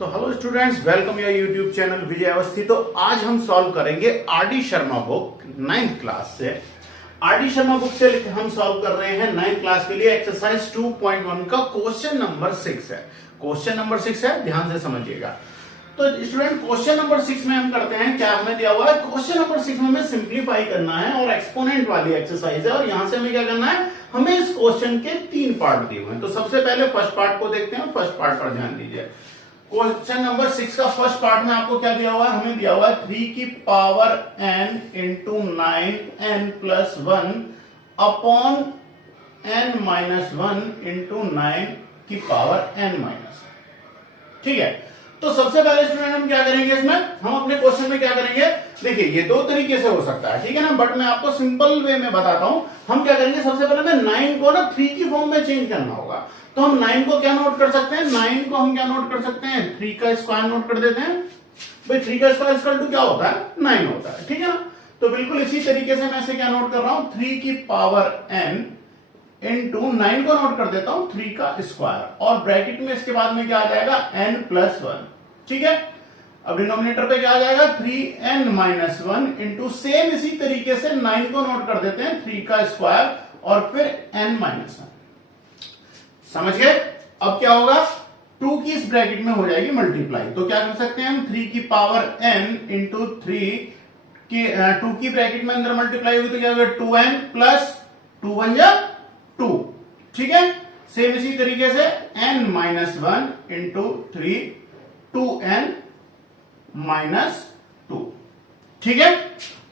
तो hello students, welcome your YouTube channel Vijay Awasthi. तो आज हम सॉल्व करेंगे RD Sharma book 9th class से। आरडी शर्मा बुक से हम सॉल्व कर रहे हैं 9th क्लास के लिए एक्सरसाइज 2.1 का क्वेश्चन नंबर 6 है। क्वेश्चन नंबर 6 है, ध्यान से समझिएगा। तो स्टूडेंट क्वेश्चन नंबर 6 में हम करते हैं क्या, हमें दिया हुआ है क्वेश्चन नंबर 6 में हमें सिंप्लीफाई करना है और एक्सपोनेंट वाली एक्सरसाइज है। और यहां से हमें क्या करना है, हमें इस क्वेश्चन के 3 पार्ट दिए हुए हैं। तो सबसे पहले फर्स्ट पार्ट को देखते हैं। फर्स्ट पार्ट पर ध्यान दीजिए। क्वेश्चन नंबर 6 का फर्स्ट पार्ट में आपको क्या दिया हुआ है, हमें दिया हुआ है 3 की power n into 9n plus 1 upon n minus 1 into 9 की पावर n माइनस। ठीक है, तो सबसे पहले स्टूडेंट हम क्या करेंगे, इसमें हम अपने क्वेश्चन में क्या करेंगे, देखिए ये दो तरीके से हो सकता है, ठीक है ना, बट मैं आपको सिंपल वे में बताता हूं। हम क्या करेंगे, सबसे पहले हमें 9 को ना 3 की फॉर्म में चेंज करना होगा। तो हम 9 को क्या नोट कर सकते हैं, 9 को हम क्या नोट कर सकते हैं, 3 का स्क्वायर नोट कर देते हैं। भाई 3 का स्क्वायर इक्वल टू क्या होता है, 9 होता है, ठीक है ना। तो बिल्कुल इसी तरीके से मैं इसे क्या नोट कर रहा हूं, 3 की पावर n इंटू 9 को नोट कर देता हूं 3 का स्क्वायर, और ब्रैकेट में इसके बाद में क्या आ जाएगा n प्लस 1। ठीक है, अब डिनोमिनेटर पे क्या आ जाएगा 3n माइनस 1 इंटू सेम इसी तरीके से 9 को नोट कर देते हैं 3 का स्क्वायर और फिर n माइनस 1। समझ गए। अब क्या होगा, 2 की इस ब्रैकेट में हो जाएगी मल्टीप्लाई। तो क्या कर सकते हैं हम, 3 की पावर n इंटू 3 की 2 की ब्रैकेट में अंदर मल्टीप्लाई होगी तो क्या होगा 2n प्लस 2 1 जा 2। ठीक है, सेम इसी तरीके से n minus 1 into 3 2n minus 2। ठीक है,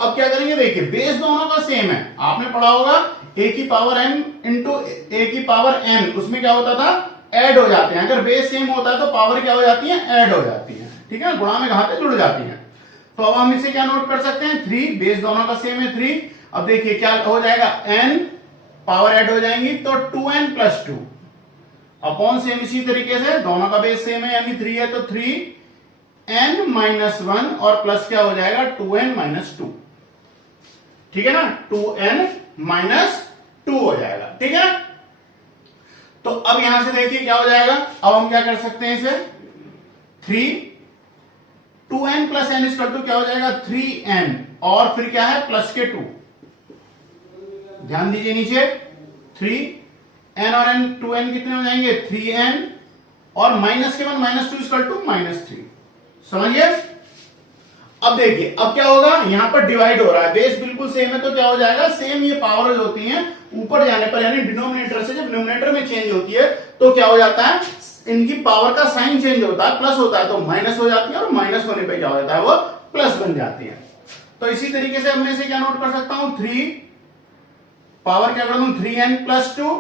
अब क्या करेंगे, देखिए बेस दोनों का सेम है। आपने पढ़ा होगा a की पावर m इंटू a की पावर n, उसमें क्या होता था, ऐड हो जाते हैं। अगर बेस सेम होता है तो पावर क्या हो जाती है, ऐड हो जाती है। ठीक है ना, गुणा में घाते जुड़ जाती है। तो अब हम इसे क्या नोट कर सकते हैं, 3, बेस दोनों का सेम है 3। अब देखिए क्या हो जाएगा, n पावर ऐड हो जाएंगी तो 2n प्लस 2 अपॉन सेम इसी तरीके से दोनों का बेस सेम है यानी 3 है तो 3n माइनस 1 और प्लस क्या हो जाएगा 2n माइनस 2। ठीक है ना, 2n माइनस 2 हो जाएगा। ठीक है ना, तो अब यहां से देखिए क्या हो जाएगा, अब हम क्या कर सकते हैं इसे 2n plus n equal to क्या हो जाएगा 3n और फिर क्या है प्लस के 2। ध्यान दीजिए नीचे 3n और n 2n कितने हो जाएंगे 3n और माइनस के 1 माइनस 2 इक्वल टू माइनस 3। समझिए। अब देखिए अब क्या होगा, यहां पर डिवाइड हो रहा है, बेस बिल्कुल सेम है तो क्या हो जाएगा, सेम ये पावर होती है ऊपर जाने पर यानी डिनोमिनेटर से जब न्यूमरेटर में चेंज होती है तो क्या हो जाता है, इनकी पावर का साइन चेंज होता है, प्लस होता है तो माइनस हो जाती है और माइनस होने पे क्या हो जाता है, वो प्लस बन जाती है। तो इसी तरीके से मैं इसे क्या नोट कर सकता हूं, 3 पावर क्या कर दूं 3n प्लस 2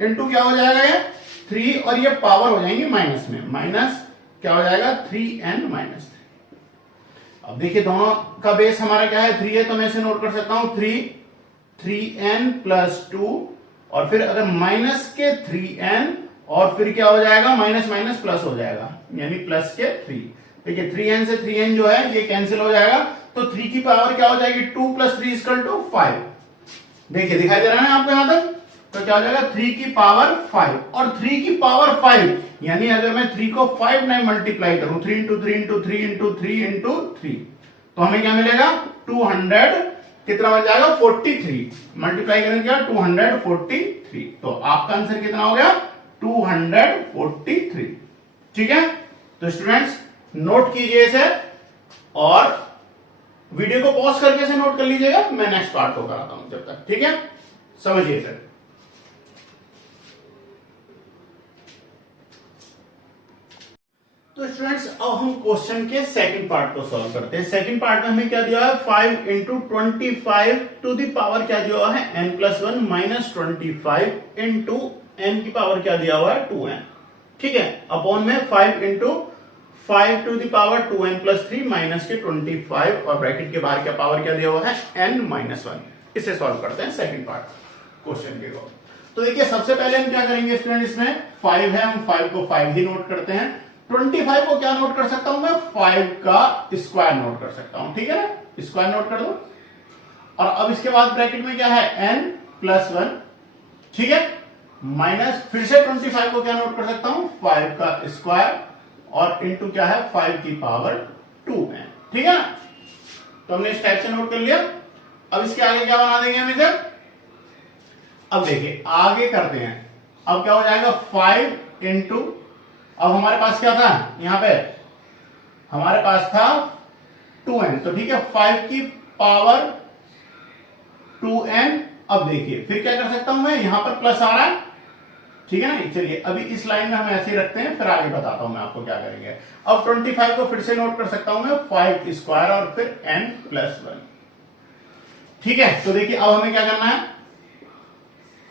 इंटू क्या हो जाएगा ये 3 और ये पावर हो जाएंगे माइनस में, माइनस क्या हो जाएगा 3n माइनस 3। अब देखिए दोनों का बेस हमारा क्या है 3 है तो मैं इसे नोट कर सकता हूं 3n प्लस 2 और फिर अगर माइनस के 3n और फिर क्या हो जाएगा माइनस माइनस प्लस हो जाएगा यानी प्लस के 3। देखिए 3n से 3n जो है ये कैंसिल हो जाएगा तो 3 की पावर क्या हो जाएगी 2 प्लस 3 इक्वल टू 5। देखिए दिखाई दे रहा है ना आपको यहां तक, तो क्या हो जाएगा 3 की पावर 5 और 3 की पावर 5 यानी अगर मैं 3 को 5 टाइम मल्टीप्लाई करूं 3 इंटू 3 इंटू 3 इंटू 3 इंटू 3 तो हमें क्या मिलेगा 200 कितना बन जाएगा 43 मल्टीप्लाई करेंगे क्या 243। तो आपका आंसर कितना हो गया 243। ठीक है, तो स्टूडेंट्स नोट कीजिए इसे और वीडियो को पॉज करके इसे नोट कर लीजिएगा, मैं नेक्स्ट पार्ट को कराता हूं जब तक। ठीक है, समझिए सर। तो स्टूडेंट्स अब हम क्वेश्चन के सेकंड पार्ट को सॉल्व करते हैं। सेकंड पार्ट में हमें क्या दिया है 5 इंटू 25 टू द पावर क्या दिया हुआ है n plus 1 minus 25 into n की पावर क्या दिया हुआ है 2n। ठीक है, अपॉन में 5 into 5 to the power 2n plus 3 minus के 25 और ब्रैकेट के बाहर क्या पावर क्या दिया हुआ है n माइनस 1। इसे सॉल्व करते हैं सेकंड पार्ट क्वेश्चन के को। तो देखिए सबसे पहले हम क्या करेंगे स्टूडेंट, इसमें 5 है, हम 5 को 5 ही नोट करते हैं। 25 को क्या नोट कर सकता हूं मैं 5 का स्क्वायर नोट कर सकता हूं। ठीक है ना, स्क्वायर नोट कर दो और अब इसके बाद ब्रैकेट में क्या है n प्लस 1। ठीक है, माइनस फिर से 25 को क्या नोट कर सकता हूं 5 का स्क्वायर और इंटू क्या है 5 की पावर 2n। ठीक है ना, तो हमने इस टाइप से नोट कर लिया। अब इसके आगे क्या बना देंगे हम इसे, अब देखिए आगे करते हैं। अब क्या हो जाएगा 5 इंटू, अब हमारे पास क्या था, यहां पे हमारे पास था 2n, तो ठीक है 5 की पावर 2n। अब देखिए फिर क्या कर सकता हूं मैं, यहां पर प्लस आ रहा है, ठीक है ना। चलिए अभी इस लाइन में हम ऐसे ही रखते हैं, फिर आगे बताता हूं मैं आपको क्या करेंगे। अब 25 को फिर से नोट कर सकता हूं मैं 5 स्क्वायर और फिर n प्लस 1। ठीक है, तो देखिए अब हमें क्या करना है,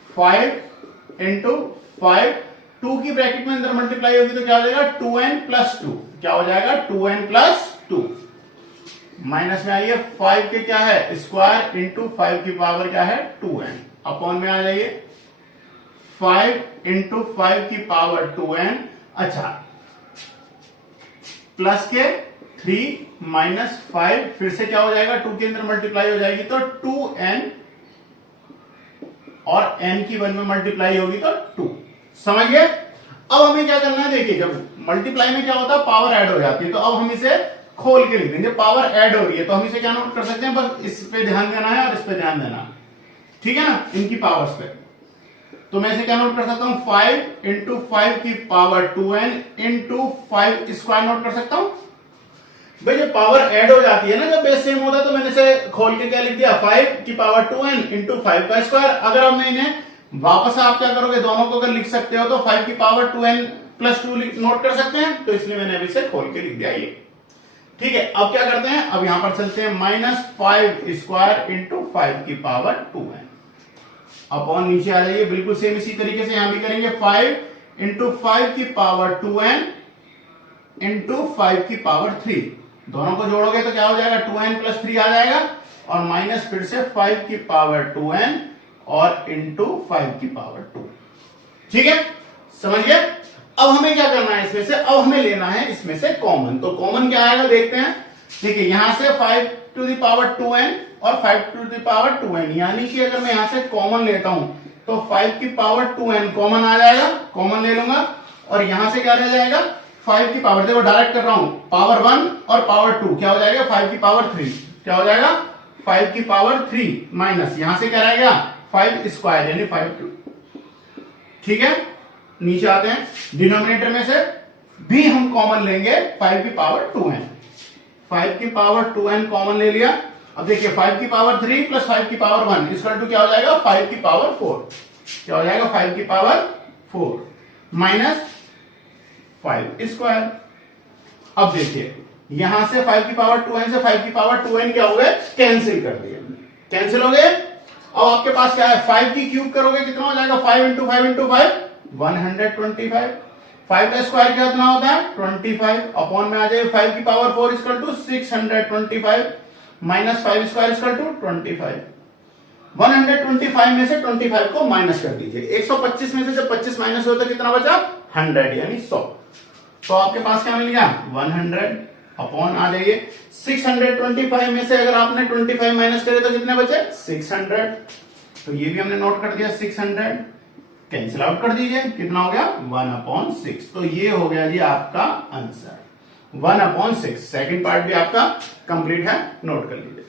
5 इंटू 5, 2 की ब्रैकेट में अंदर मल्टीप्लाई होगी तो क्या हो जाएगा 2n प्लस 2, क्या हो जाएगा 2n प्लस 2। माइनस में आइए 5 के क्या है स्क्वायर इंटू 5 की पावर क्या है 2n, अपॉन में आ जाइए 5 इंटू 5 की पावर 2n। अच्छा, प्लस के 3 माइनस 5, फिर से क्या हो जाएगा 2 के अंदर मल्टीप्लाई हो जाएगी तो 2n, और n की 1 में मल्टीप्लाई होगी तो 2। समझ गए। अब हमें क्या करना है, देखिए जब मल्टीप्लाई में क्या होता है पावर ऐड हो जाती है, तो अब हम इसे खोल के लिख देंगे, पावर ऐड हो रही है तो हम इसे क्या नोट कर सकते हैं, बस इस पे ध्यान देना है और इस पे ध्यान देना, ठीक है ना, इनकी पावर्स पे। तो मैं इसे क्या नोट कर सकता हूं 5 इंटू 5 की power 2n into 5 square note कर सकता हूं। भाई जब पावर ऐड हो जाती है ना, जब बेस सेम होता है, तो मैंने इसे खोल के क्या लिख दिया 5 की पावर 2n इंटू 5 का स्क्वायर। अगर अब मैं इन्हें वापस आप क्या करोगे, दोनों को अगर लिख सकते हो तो 5 की पावर 2n प्लस 2 नोट कर सकते हैं, तो इसलिए मैंने अभी इसे खोल के लिख दिया ये। ठीक है, अब क्या करते हैं, अब यहां पर चलते हैं -5 स्क्वायर इंटू 5 की पावर 2n, अपॉन नीचे आ जाइए, बिल्कुल सेम इसी तरीके से यहां भी करेंगे 5 इंटू 5 की पावर 2n इंटू 5 की पावर 3, दोनों को जोड़ोगे तो क्या हो जाएगा 2n प्लस 3 आ जाएगा, और माइनस फिर से 5 की पावर 2n और इंटू 5 की पावर 2। ठीक है, समझ गए। अब हमें क्या करना है इसमें से, अब हमें लेना है इसमें से कॉमन, तो कॉमन क्या आएगा देखते हैं। देखिए यहां से 5 टू द पावर 2n और 5 टू द पावर 2n, यानी कि अगर मैं यहां से कॉमन लेता हूं तो 5 की पावर 2n कॉमन आ जाएगा, कॉमन ले लूंगा, और यहां से क्या रह जाएगा 5 की पावर, देखो डायरेक्ट कर रहा हूं, पावर 1 और पावर 2 क्या हो जाएगा 5 की पावर 3, क्या हो जाएगा 5 की पावर 3 माइनस यहां से क्या रहेगा 5 स्क्वायर यानी 5 2। ठीक है, नीचे आते हैं, डिनोमिनेटर में से भी हम कॉमन लेंगे 5 की पावर 2n, 5 की पावर 2n कॉमन ले लिया। अब देखिए 5 की पावर 3 प्लस 5 की पावर 1 इक्वल टू क्या हो जाएगा 5 की पावर 4, क्या हो जाएगा 5 की पावर 4 माइनस 5 स्क्वायर। अब देखिए यहां से 5 की पावर 2n से 5 की पावर 2n क्या हो गए, कैंसिल कर दिए, कैंसिल हो गए। अब आपके पास क्या है 5 की क्यूब करोगे कितना हो जाएगा 5 इंटू 5 इंटू 5 125, 5 का स्क्वायर कितना होता है 25, अपॉन में आ जाए 5 की power 4 equal to 625 minus 5 square equal to 25। 125 में से 25 को माइनस कर दीजिए, 125 में से जब 25 माइनस हो तो कितना बचा 100 यानी 100। तो आपके पास क्या मिल गया 100, अपॉन आ जाइए 625 में से अगर आपने 25 माइनस करे तो कितने बचे 600, तो ये भी हमने नोट कर दिया 600, कैंसिल आउट कर दीजिए, कितना हो गया 1/6। तो ये हो गया जी आपका आंसर 1/6। सेकंड पार्ट भी आपका कंप्लीट है, नोट कर लीजिए।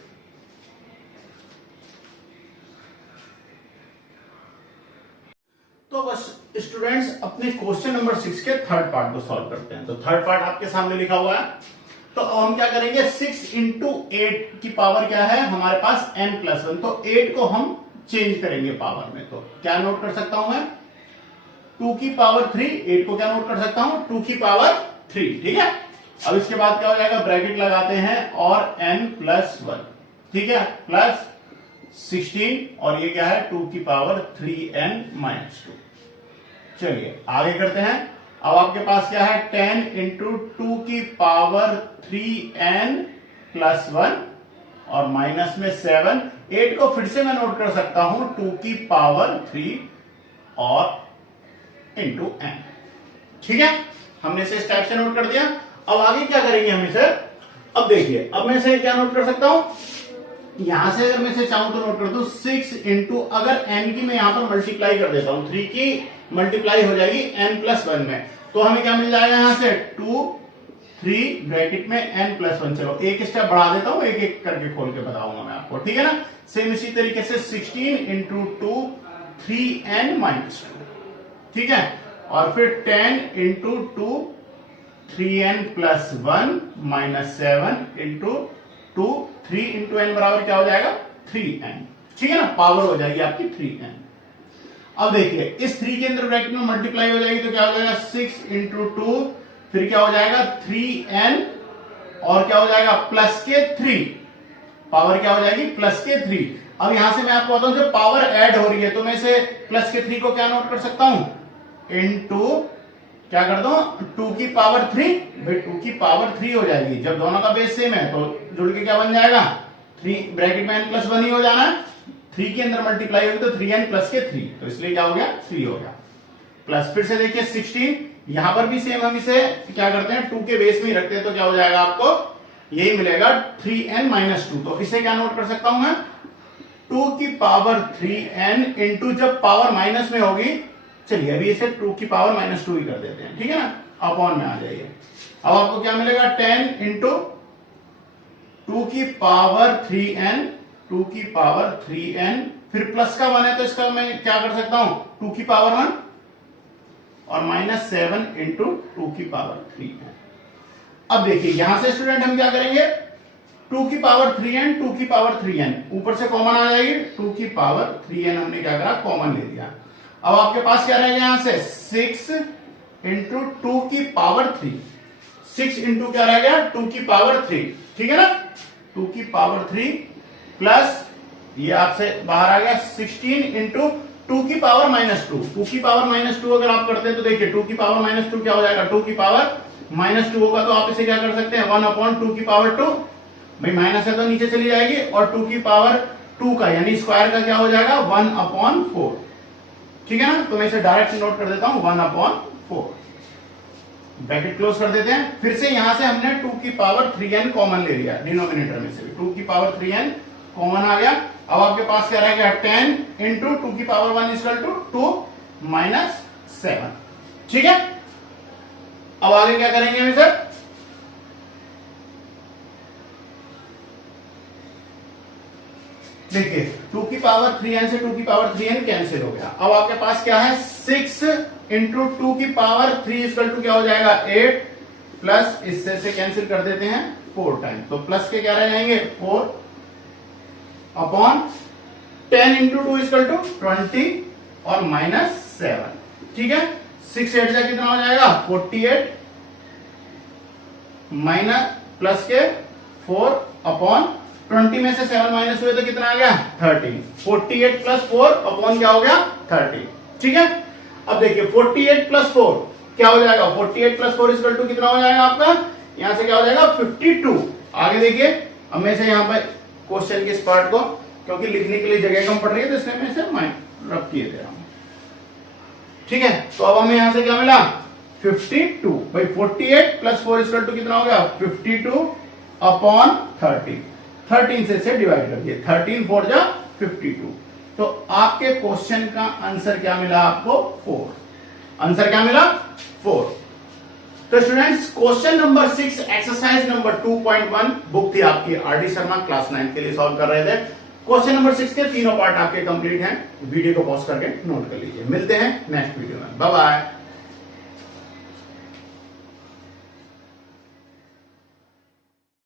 तो बस स्टूडेंट्स अपने क्वेश्चन नंबर 6 के थर्ड पार्ट को सॉल्व करते हैं। तो थर्ड पार्ट आपके सामने लिखा हुआ है, तो अब हम क्या करेंगे 6 इंटू 8 की पावर क्या है हमारे पास n प्लस 1, तो 8 को हम चेंज करेंगे पावर में, तो क्या नोट कर सकता हूं मैं 2 की पावर 3, 8 को क्या नोट कर सकता हूं 2 की पावर 3। ठीक है, अब इसके बाद क्या हो जाएगा ब्रैकेट लगाते हैं और n प्लस 1, ठीक है, प्लस 16 और ये क्या है 2 की पावर 3n माइनस 2। चलिए आगे करते हैं। अब आपके पास क्या है 10 इंटू 2 की पावर 3n प्लस 1 और माइनस में 7, 8 को फिर से मैं नोट कर सकता हूं 2 की पावर 3 और इंटू n। ठीक है, हमने इसे इस टाइप से नोट कर दिया। अब आगे क्या करेंगे हम इसे, अब देखिए अब मैं इसे क्या नोट कर सकता हूं, यहां से अगर मैं इसे चाहूं तो नोट कर दूं 6 इंटू, अगर n की मैं यहां पर मल्टीप्लाई कर देता हूं 3 की मल्टीप्लाई हो जाएगी n प्लस 1 में, तो हमें क्या मिल जाएगा यहां से 2 3 ब्रैकेट में n+1। चलो एक स्टेप बढ़ा देता हूं, एक एक करके खोल के बताऊंगा मैं आपको, ठीक है ना। सेम इसी तरीके से 16 इंटू 2 3n-2, ठीक है। और फिर 10 into 2 3n+1 -7 into 2 3 into n बराबर क्या हो जाएगा 3n, ठीक है ना। पावर हो जाएगी आपकी 3n। अब देखिए इस 3 के अंदर ब्रैकेट में मल्टीप्लाई हो जाएगी तो क्या हो जाएगा 6 इंटू 2, फिर क्या हो जाएगा 3n और क्या हो जाएगा प्लस के 3, पावर क्या हो जाएगी प्लस के 3। अब यहां से मैं आपको बताऊं जब पावर ऐड हो रही है तो मैं इसे प्लस के 3 को क्या नोट कर सकता हूं इनटू क्या कर दो 2 की पावर 3, भाई 2 की पावर 3 हो जाएगी। जब दोनों का बेस सेम है तो जुड़ के क्या बन जाएगा 3 ब्रैकेट में n+1 ही हो जाना है। 3 के अंदर मल्टीप्लाई होगी तो 3n प्लस के 3, तो इसलिए क्या हो गया 3 हो गया। प्लस फिर से देखिए 16, यहां पर भी सेम हम इसे क्या करते हैं 2 के बेस में ही रखते हैं तो क्या हो जाएगा आपको यही मिलेगा 3n-2। तो इसे क्या नोट कर सकता हूं मैं 2 की पावर 3n इंटू जब पावर माइनस में होगी, चलिए अभी इसे 2 की पावर -2 ही कर देते हैं, ठीक है ना। अपॉन में आ जाइए। अब आपको क्या मिलेगा 10 इंटू 2 की पावर 3n, 2 की पावर 3n, फिर प्लस का 1 है तो इसका मैं क्या कर सकता हूं 2 की पावर 1 और -7 इंटू 2 की पावर 3n। अब देखिए यहां से स्टूडेंट हम क्या करेंगे 2 की पावर 3n, 2 की पावर 3n ऊपर से कॉमन आ जाएगी, 2 की पावर 3n हमने क्या करा कॉमन ले लिया। अब आपके पास क्या रहेगा यहां से 6 इंटू 2 की पावर 3, 6 इंटू क्या रह गया 2 की पावर 3, ठीक है ना। 2 की पावर 3 प्लस ये आपसे बाहर आ गया 16 इंटू 2 की पावर -2, 2 की पावर -2 अगर आप करते हैं तो देखिए 2 की पावर -2 क्या हो जाएगा 2 की पावर -2 होगा तो आप इसे क्या कर सकते हैं 1/2 की पावर 2, भाई माइनस है तो नीचे चली जाएगी, और 2 की पावर 2 का यानी स्क्वायर का क्या हो जाएगा 1/4, ठीक है ना। तो मैं इसे डायरेक्ट नोट कर देता हूं 1/4, ब्रैकेट क्लोज कर देते हैं। फिर से यहां से हमने 2 की पावर 3n कॉमन ले लिया डिनोमिनेटर में से, 2 की पावर 3n कॉमन आ गया। अब आपके पास क्या रह गया 10 इंटू 2 की पावर 1 इक्वल टू 2 -7, ठीक है। अब आगे क्या करेंगे हम सर देखिए 2 की पावर 3n से 2 की पावर 3n कैंसिल हो गया। अब आपके पास क्या है 6 इंटू 2 की पावर 3 इक्वल टू क्या हो जाएगा 8, प्लस इससे से कैंसिल कर देते हैं 4 टाइम, तो प्लस के क्या रह जाएंगे 4 अपॉन 10 इंटू 2 इक्वल टू 20 और -7, ठीक है। 6 8 का कितना हो जाएगा 48 माइनस प्लस के 4 अपॉन 20 में से 7 माइनस हुए तो कितना आ गया 13, 48 प्लस 4 अपॉन क्या हो गया 30, ठीक है। अब देखिए 48 प्लस 4 क्या हो जाएगा 48 प्लस 4 इक्वल टू कितना हो जाएगा आपका यहां से क्या हो जाएगा 52। आगे देखिए अब मैं से यहां पर क्वेश्चन के इस पार्ट को क्योंकि लिखने के लिए जगह कम पड़ रही है तो इसलिए मैं इसे रब किए दे रहा हूं, ठीक है। तो अब हमें यहां से क्या मिला 52, भाई 48 प्लस 4 इक्वल टू कितना हो गया 52 अपॉन 30, 13 से इसे डिवाइड कर दिए 13 4 जा 52। तो आपके क्वेश्चन का आंसर क्या मिला आपको 4, आंसर क्या मिला 4। तो students question number 6 exercise number 2.1 book थी आपकी आरडी शर्मा क्लास 9 के लिए सॉल्व कर रहे थे। क्वेश्चन नंबर 6 के तीनों पार्ट आपके कंप्लीट हैं, वीडियो को पॉज करके नोट कर लीजिए। मिलते हैं नेक्स्ट वीडियो में, बाय बाय।